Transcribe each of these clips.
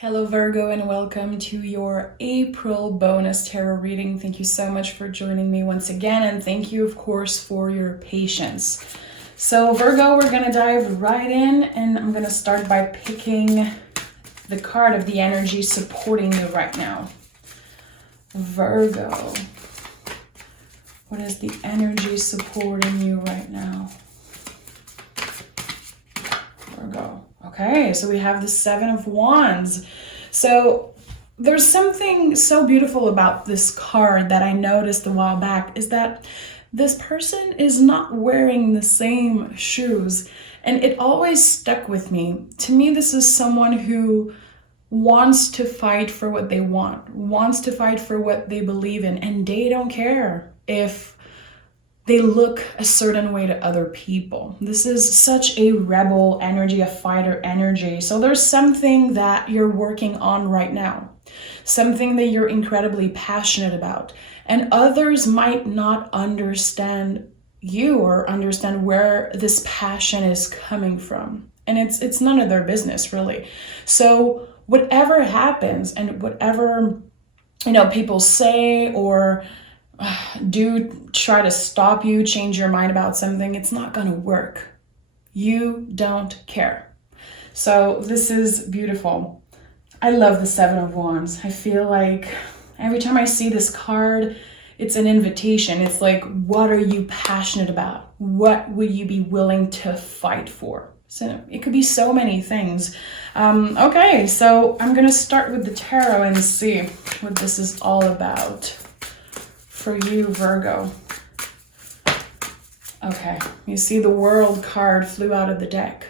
Hello Virgo and welcome to your April bonus tarot reading. Thank you so much for joining me once again, and thank you of course for your patience. So Virgo, we're gonna dive right in, and I'm gonna start by picking the card of the energy supporting you right now. Virgo, what is the energy supporting you right now? Virgo. Okay, so we have the Seven of Wands. So there's something so beautiful about this card that I noticed a while back, is that this person is not wearing the same shoes. And it always stuck with me. To me, this is someone who wants to fight for what they want, wants to fight for what they believe in, and they don't care if they look a certain way to other people. This is such a rebel energy, a fighter energy. So there's something that you're working on right now, something that you're incredibly passionate about. And others might not understand you or understand where this passion is coming from. And it's none of their business, really. So whatever happens and whatever, people say or do try to stop you, change your mind about something, it's not going to work. You don't care. So this is beautiful. I love the Seven of Wands. I feel like every time I see this card, it's an invitation. It's like, what are you passionate about? What would you be willing to fight for? So it could be so many things. Okay, so I'm going to start with the tarot and see what this is all about. For you, Virgo. Okay, you see the World card flew out of the deck.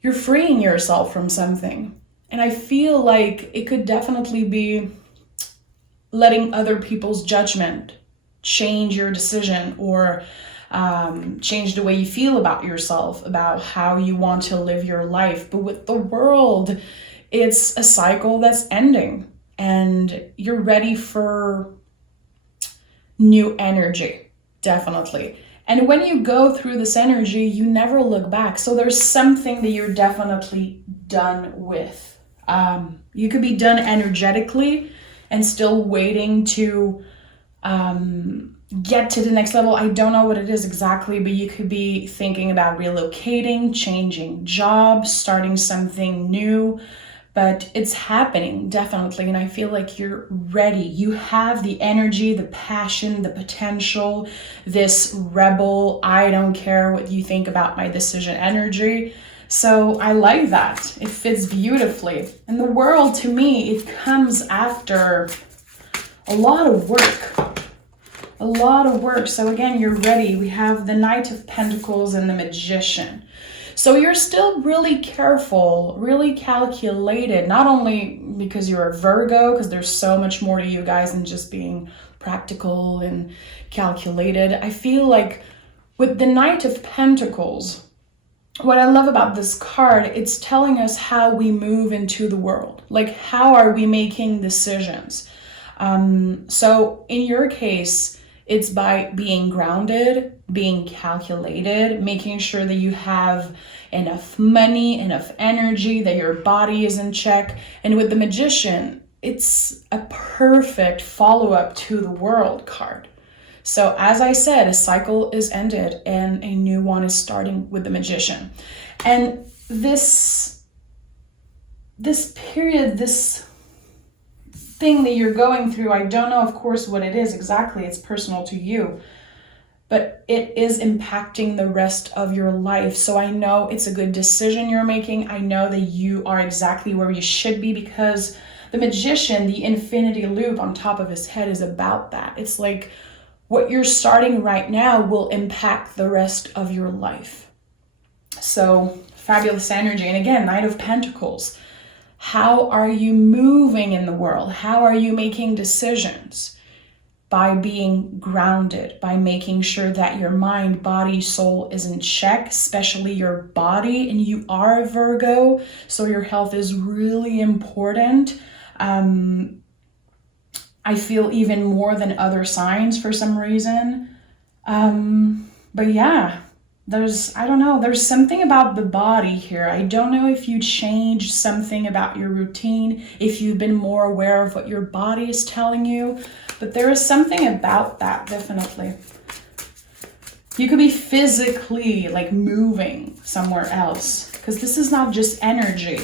You're freeing yourself from something. And I feel like it could definitely be letting other people's judgment change your decision or change the way you feel about yourself, about how you want to live your life. But with the World, it's a cycle that's ending. And you're ready for new energy, definitely. And when you go through this energy, you never look back. So there's something that you're definitely done with. You could be done energetically and still waiting to get to the next level. I don't know what it is exactly, but you could be thinking about relocating, changing jobs, starting something new. But it's happening, definitely, and I feel like you're ready. You have the energy, the passion, the potential, this rebel, I don't care what you think about my decision energy. So I like that. It fits beautifully. And the World, to me, it comes after a lot of work. A lot of work. So again, you're ready. We have the Knight of Pentacles and the Magician. So you're still really careful, really calculated, not only because you're a Virgo, because there's so much more to you guys than just being practical and calculated. I feel like with the Knight of Pentacles, what I love about this card, it's telling us how we move into the world. Like, how are we making decisions? So in your case, it's by being grounded, being calculated, making sure that you have enough money, enough energy, that your body is in check. And with the Magician, it's a perfect follow-up to the World card. So as I said, a cycle is ended and a new one is starting with the Magician. And this period, this thing that you're going through, I don't know, of course, what it is exactly. It's personal to you, but it is impacting the rest of your life. So I know it's a good decision you're making. I know that you are exactly where you should be, because the Magician, the infinity loop on top of his head, is about that. It's like what you're starting right now will impact the rest of your life. So fabulous energy. And again, Knight of Pentacles. How are you moving in the world? How are you making decisions? By being grounded, by making sure that your mind, body, soul is in check, especially your body. And you are a Virgo, so your health is really important. I feel even more than other signs for some reason. But yeah, I don't know, there's something about the body here. I don't know if you changed something about your routine, if you've been more aware of what your body is telling you, but there is something about that, definitely. You could be physically like moving somewhere else, because this is not just energy.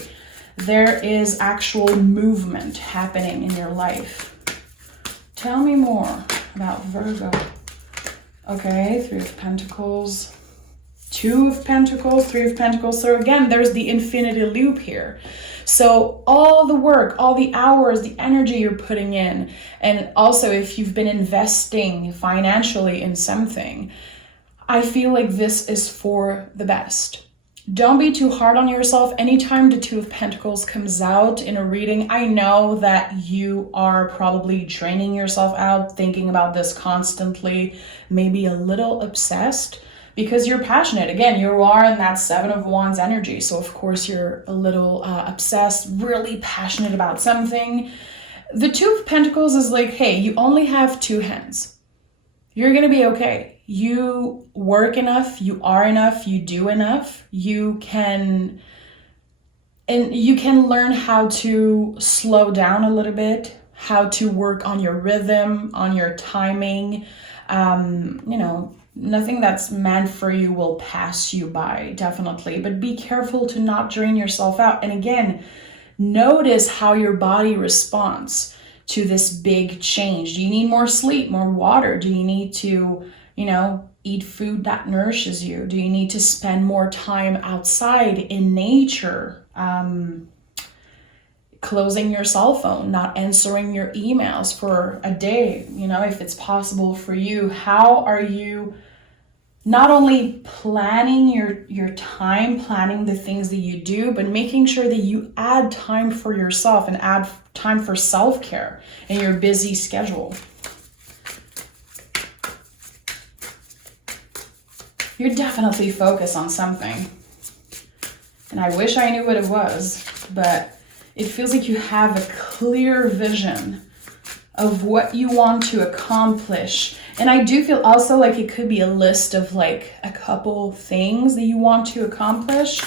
There is actual movement happening in your life. Tell me more about Virgo. Okay, Three of Pentacles, Two of Pentacles, Three of Pentacles. So again, there's the infinity loop here. So all the work, all the hours, the energy you're putting in, and also if you've been investing financially in something, I feel like this is for the best. Don't be too hard on yourself. Anytime the Two of Pentacles comes out in a reading, I know that you are probably draining yourself out, thinking about this constantly, maybe a little obsessed, because you're passionate. Again, you are in that Seven of Wands energy. So of course you're a little obsessed, really passionate about something. The Two of Pentacles is like, hey, you only have two hands. You're going to be okay. You work enough, you are enough, you do enough. You can learn how to slow down a little bit, how to work on your rhythm, on your timing. Nothing that's meant for you will pass you by, definitely. But be careful to not drain yourself out. And again, notice how your body responds to this big change. Do you need more sleep, more water? Do you need to, eat food that nourishes you? Do you need to spend more time outside in nature? Closing your cell phone, not answering your emails for a day, if it's possible for you. How are you not only planning your time, planning the things that you do, but making sure that you add time for yourself and add time for self-care in your busy schedule? You're definitely focused on something. And I wish I knew what it was, but it feels like you have a clear vision of what you want to accomplish. And I do feel also like it could be a list of like a couple things that you want to accomplish.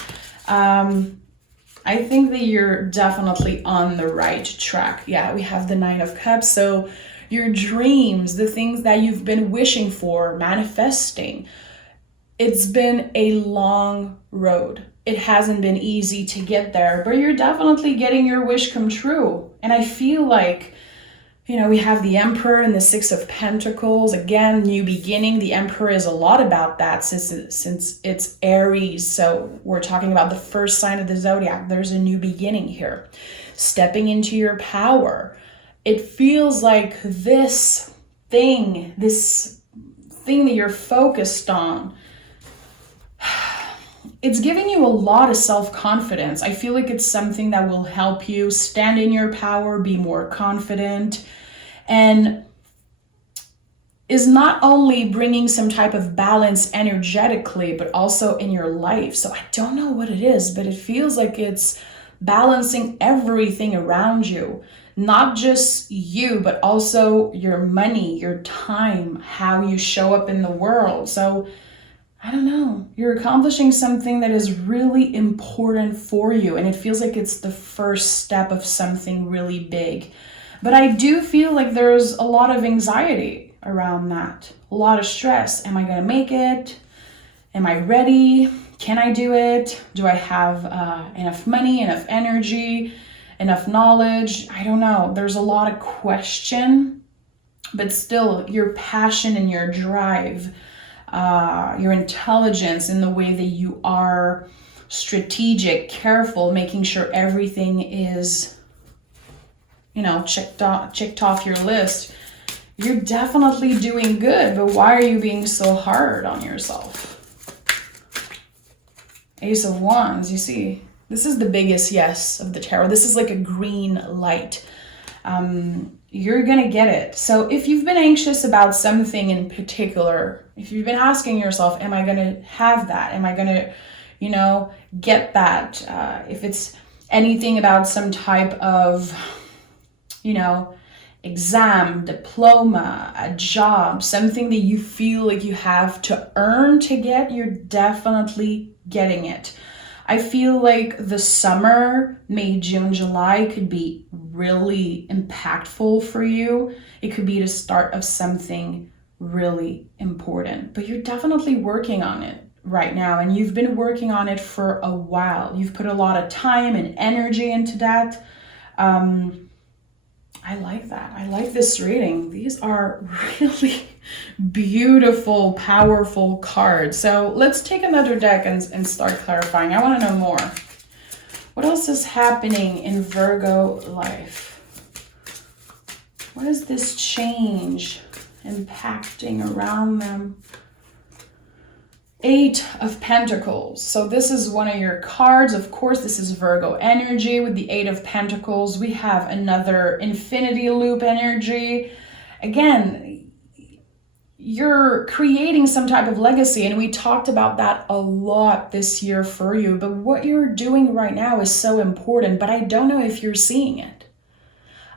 I think that you're definitely on the right track. Yeah, we have the Nine of Cups. So your dreams, the things that you've been wishing for, manifesting, it's been a long road. It hasn't been easy to get there, but you're definitely getting your wish come true. And I feel like, we have the Emperor and the Six of Pentacles. Again, new beginning. The Emperor is a lot about that since it's Aries. So we're talking about the first sign of the zodiac. There's a new beginning here. Stepping into your power. It feels like this thing that you're focused on, it's giving you a lot of self-confidence. I feel like it's something that will help you stand in your power, be more confident, and is not only bringing some type of balance energetically, but also in your life. So I don't know what it is, but it feels like it's balancing everything around you, not just you, but also your money, your time, how you show up in the world. So I don't know, you're accomplishing something that is really important for you, and it feels like it's the first step of something really big. But I do feel like there's a lot of anxiety around that, a lot of stress. Am I going to make it? Am I ready? Can I do it? Do I have enough money, enough energy, enough knowledge? I don't know. There's a lot of question, but still your passion and your drive, your intelligence in the way that you are strategic, careful, making sure everything is, checked off your list. You're definitely doing good, but why are you being so hard on yourself? Ace of Wands, you see, this is the biggest yes of the tarot. This is like a green light. You're gonna get it. So if you've been anxious about something in particular, if you've been asking yourself, am I gonna have that? Am I gonna, get that? If it's anything about some type of, exam, diploma, a job, something that you feel like you have to earn to get, you're definitely getting it. I feel like the summer, May, June, July could be really impactful for you. It could be the start of something really important, but you're definitely working on it right now, and you've been working on it for a while. You've put a lot of time and energy into that. I like that. I like this reading. These are really beautiful, powerful cards. So let's take another deck and start clarifying. I want to know more. What else is happening in Virgo life? What is this change impacting around them? 8 of Pentacles. So this is one of your cards. Of course, this is Virgo energy. With the 8 of Pentacles, we have another infinity loop energy. Again, you're creating some type of legacy, and we talked about that a lot this year for you. But what you're doing right now is so important, but I don't know if you're seeing it.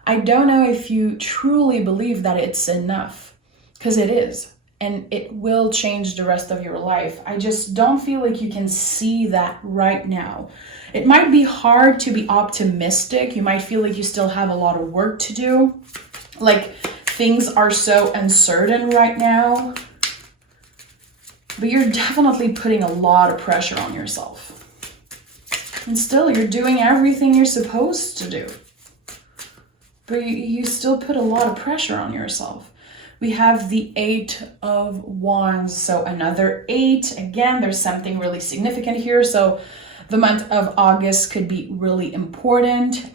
I don't know if you truly believe that it's enough, because it is. And it will change the rest of your life. I just don't feel like you can see that right now. It might be hard to be optimistic. You might feel like you still have a lot of work to do. Like things are so uncertain right now. But you're definitely putting a lot of pressure on yourself. And still, you're doing everything you're supposed to do. But you still put a lot of pressure on yourself. We have the 8 of Wands, so another 8. Again, there's something really significant here. So the month of August could be really important,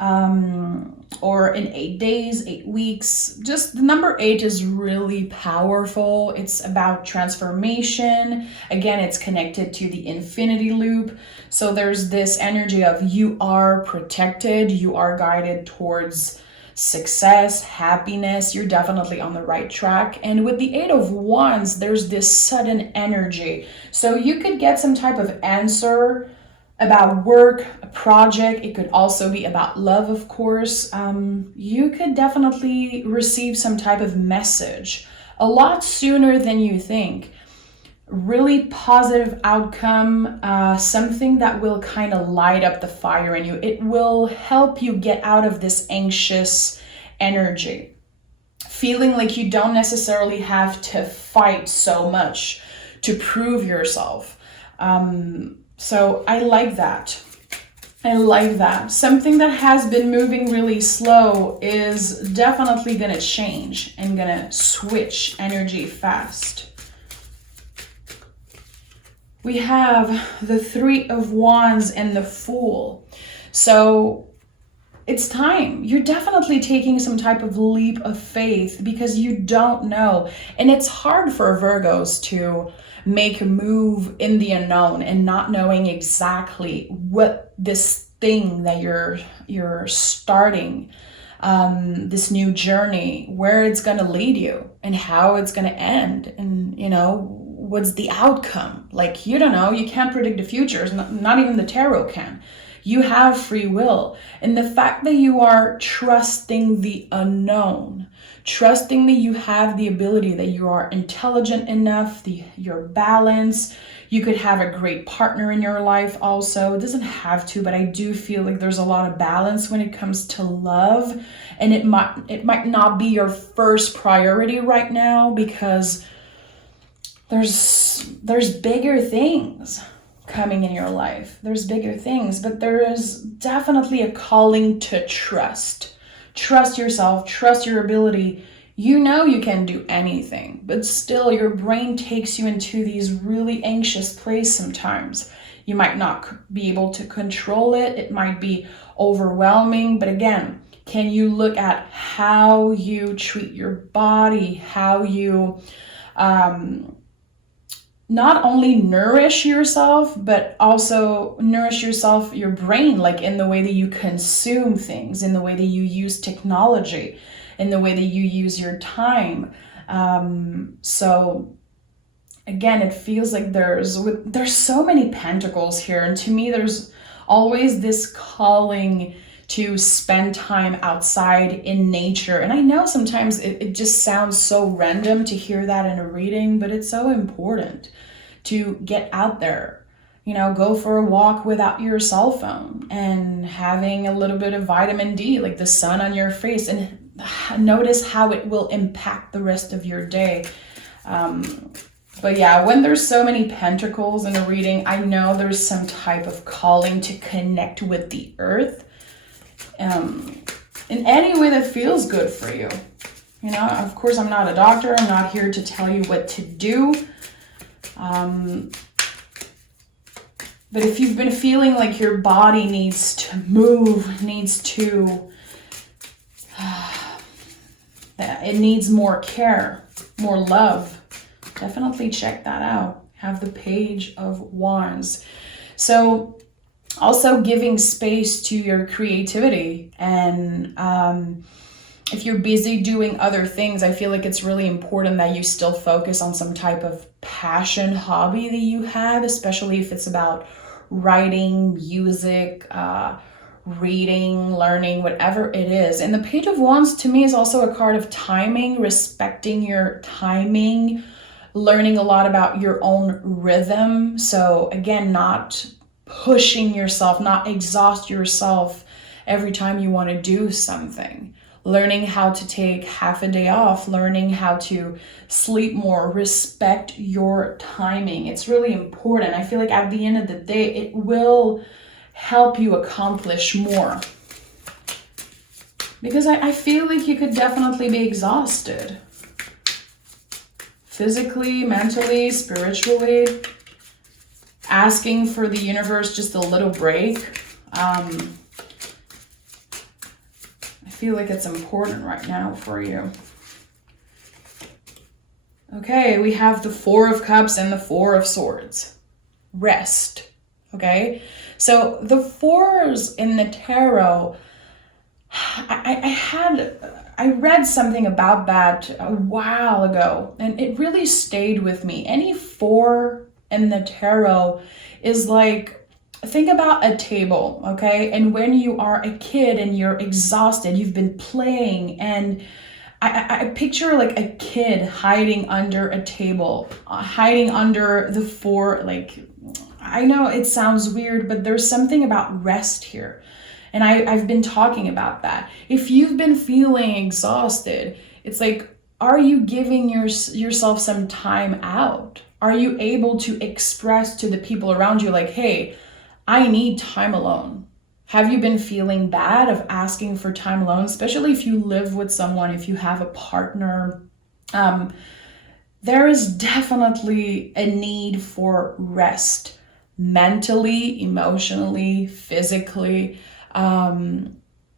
or in 8 days, 8 weeks. Just the number 8 is really powerful. It's about transformation. Again, it's connected to the infinity loop. So there's this energy of you are protected, you are guided towards success, happiness. You're definitely on the right track. And with the 8 of Wands, there's this sudden energy. So you could get some type of answer about work, a project. It could also be about love, of course. You could definitely receive some type of message a lot sooner than you think. Really positive outcome, something that will kind of light up the fire in you. It will help you get out of this anxious energy, feeling like you don't necessarily have to fight so much to prove yourself. So I like that. I like that. Something that has been moving really slow is definitely going to change and going to switch energy fast. We have the 3 of Wands and the Fool. So it's time. You're definitely taking some type of leap of faith because you don't know. And it's hard for Virgos to make a move in the unknown and not knowing exactly what this thing that you're starting, this new journey, where it's going to lead you and how it's going to end. And, what's the outcome? Like, you don't know. You can't predict the future. Not even the tarot can. You have free will. And the fact that you are trusting the unknown, trusting that you have the ability, that you are intelligent enough, your balance, you could have a great partner in your life also. It doesn't have to, but I do feel like there's a lot of balance when it comes to love. And it might not be your first priority right now because there's bigger things coming in your life. There's bigger things, but there is definitely a calling to trust. Trust yourself, trust your ability. You know you can do anything, but still your brain takes you into these really anxious places sometimes. You might not be able to control it. It might be overwhelming, but again, can you look at how you treat your body, how you not only nourish yourself, but also nourish your brain, like in the way that you consume things, in the way that you use technology, in the way that you use your time. So again, it feels like there's so many pentacles here. And to me, there's always this calling to spend time outside in nature. And I know sometimes it just sounds so random to hear that in a reading, but it's so important to get out there. You know, go for a walk without your cell phone and having a little bit of vitamin D, like the sun on your face, and notice how it will impact the rest of your day. But yeah, when there's so many pentacles in a reading, I know there's some type of calling to connect with the earth in any way that feels good for you. You know, of course, I'm not a doctor. I'm not here to tell you what to do. But if you've been feeling like your body needs to move, needs to, it needs more care, more love, definitely check that out. Have the Page of Wands. So also giving space to your creativity. And if you're busy doing other things, I feel like it's really important that you still focus on some type of passion, hobby that you have, especially if it's about writing, music, reading, learning, whatever it is. And the Page of Wands to me is also a card of timing, respecting your timing, learning a lot about your own rhythm. So again, not pushing yourself, not exhaust yourself every time you want to do something. Learning how to take half a day off, learning how to sleep more, respect your timing. It's really important. I feel like at the end of the day, it will help you accomplish more. Because I feel like you could definitely be exhausted. Physically, mentally, spiritually, asking for the universe just a little break. I feel like it's important right now for you. Okay, we have the Four of Cups and the Four of Swords. Rest. Okay, so the fours in the tarot, I read something about that a while ago, and it really stayed with me. Any four in the tarot is like, think about a table, okay? And when you are a kid and you're exhausted, you've been playing, and I picture like a kid hiding under a table, hiding under the four, like, I know it sounds weird, but there's something about rest here. And I've been talking about that. If you've been feeling exhausted, it's like, are you giving yourself some time out? Are you able to express to the people around you like, hey, I need time alone? Have you been feeling bad of asking for time alone, especially if you live with someone, if you have a partner? There is definitely a need for rest, mentally, emotionally, physically,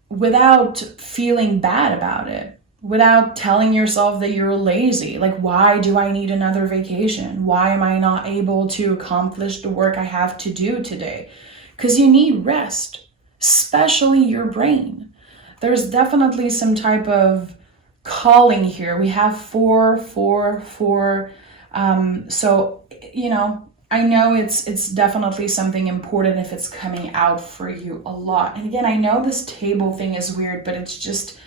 without feeling bad about it, without telling yourself that you're lazy. Like, why do I need another vacation? Why am I not able to accomplish the work I have to do today? Because you need rest, especially your brain. There's definitely some type of calling here. We have 4, 4, 4. So, you know, I know it's definitely something important if it's coming out for you a lot. And again, I know this table thing is weird, but it's just,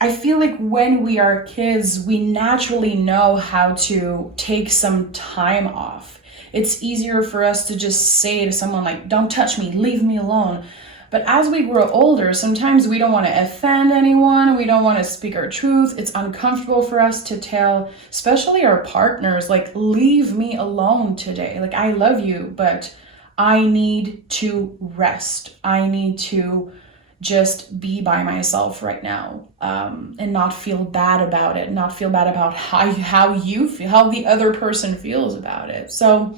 I feel like when we are kids, we naturally know how to take some time off. It's easier for us to just say to someone like, don't touch me, leave me alone. But as we grow older, sometimes we don't want to offend anyone. We don't want to speak our truth. It's uncomfortable for us to tell, especially our partners, like, leave me alone today. Like, I love you, but I need to rest. I need to just be by myself right now, and not feel bad about it, not feel bad about how you feel, how the other person feels about it. So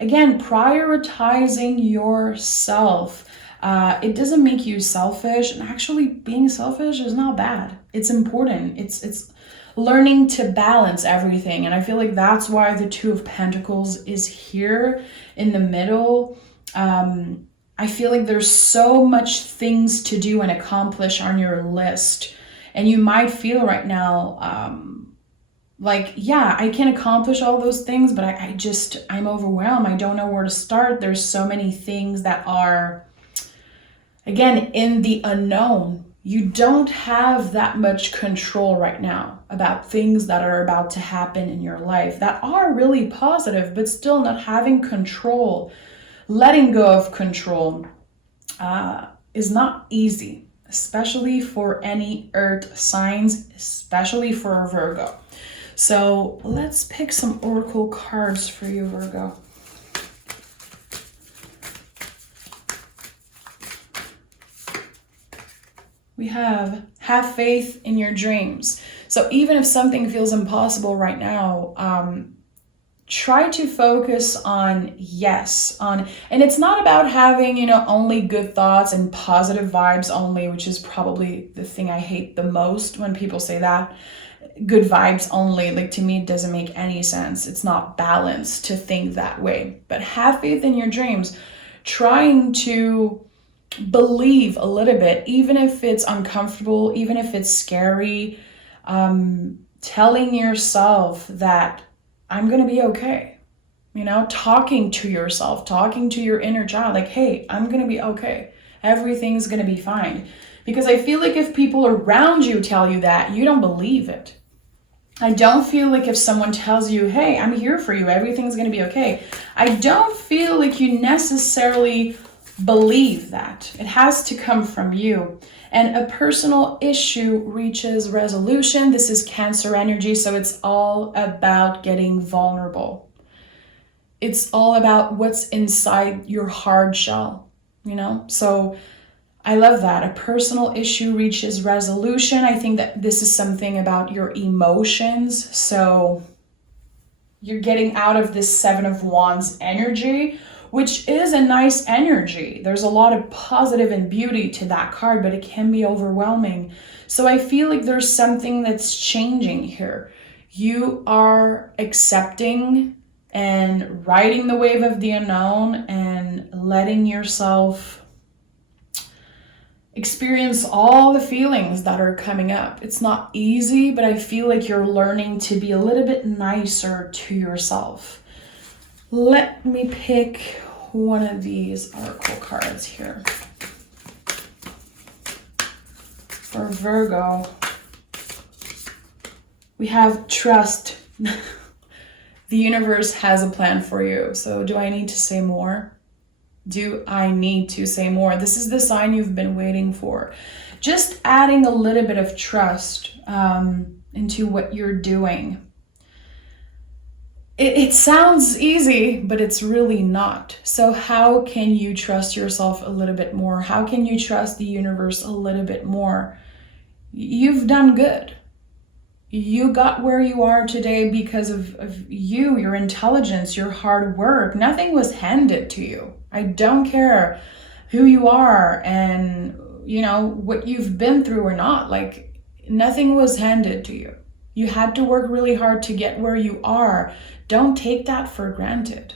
again, prioritizing yourself. It doesn't make you selfish, and actually being selfish is not bad. It's important. It's learning to balance everything. And I feel like that's why the Two of Pentacles is here in the middle. I feel like there's so much things to do and accomplish on your list. And you might feel right now, like, yeah, I can accomplish all those things, but I'm overwhelmed. I don't know where to start. There's so many things that are Again, in the unknown, you don't have that much control right now about things that are about to happen in your life that are really positive, but still not having control. Letting go of control is not easy, especially for any earth signs, especially for a Virgo. So let's pick some oracle cards for you, Virgo. We have faith in your dreams. So even if something feels impossible right now, try to focus on and it's not about having, only good thoughts and positive vibes only, which is probably the thing I hate the most when people say that. Good vibes only, like, to me, it doesn't make any sense. It's not balanced to think that way. But have faith in your dreams, trying to believe a little bit, even if it's uncomfortable, even if it's scary, telling yourself that I'm gonna be okay, talking to yourself, talking to your inner child, like, hey, I'm gonna be okay, everything's gonna be fine. Because I feel like if people around you tell you that, you don't believe it. I don't feel like if someone tells you, hey, I'm here for you, everything's gonna be okay, I don't feel like you necessarily believe that. It has to come from you. And a personal issue reaches resolution. This is Cancer energy, so it's all about getting vulnerable. It's all about what's inside your hard shell, So I love that. A personal issue reaches resolution. I think that this is something about your emotions. So you're getting out of this Seven of Wands energy, which is a nice energy. There's a lot of positive and beauty to that card, but it can be overwhelming. So I feel like there's something that's changing here. You are accepting and riding the wave of the unknown and letting yourself experience all the feelings that are coming up. It's not easy, but I feel like you're learning to be a little bit nicer to yourself. Let me pick one of these oracle cards here. For Virgo, we have trust. The universe has a plan for you. So do I need to say more? Do I need to say more? This is the sign you've been waiting for. Just adding a little bit of trust into what you're doing. It sounds easy, but it's really not. So how can you trust yourself a little bit more? How can you trust the universe a little bit more? You've done good. You got where you are today because of you, your intelligence, your hard work. Nothing was handed to you. I don't care who you are and, what you've been through or not. Like, nothing was handed to you. You had to work really hard to get where you are. Don't take that for granted.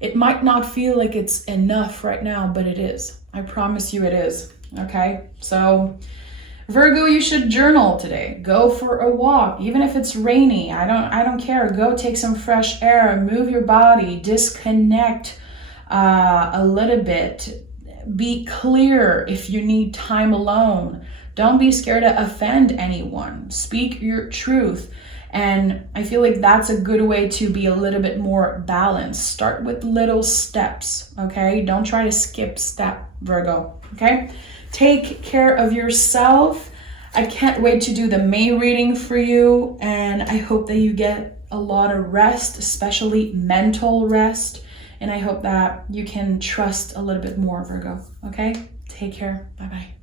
It might not feel like it's enough right now, but it is. I promise you it is. Okay? So, Virgo, you should journal today. Go for a walk, even if it's rainy. I don't care. Go take some fresh air, move your body, disconnect a little bit. Be clear if you need time alone. Don't be scared to offend anyone. Speak your truth. And I feel like that's a good way to be a little bit more balanced. Start with little steps, okay? Don't try to skip step, Virgo, okay? Take care of yourself. I can't wait to do the May reading for you. And I hope that you get a lot of rest, especially mental rest. And I hope that you can trust a little bit more, Virgo, okay? Take care. Bye-bye.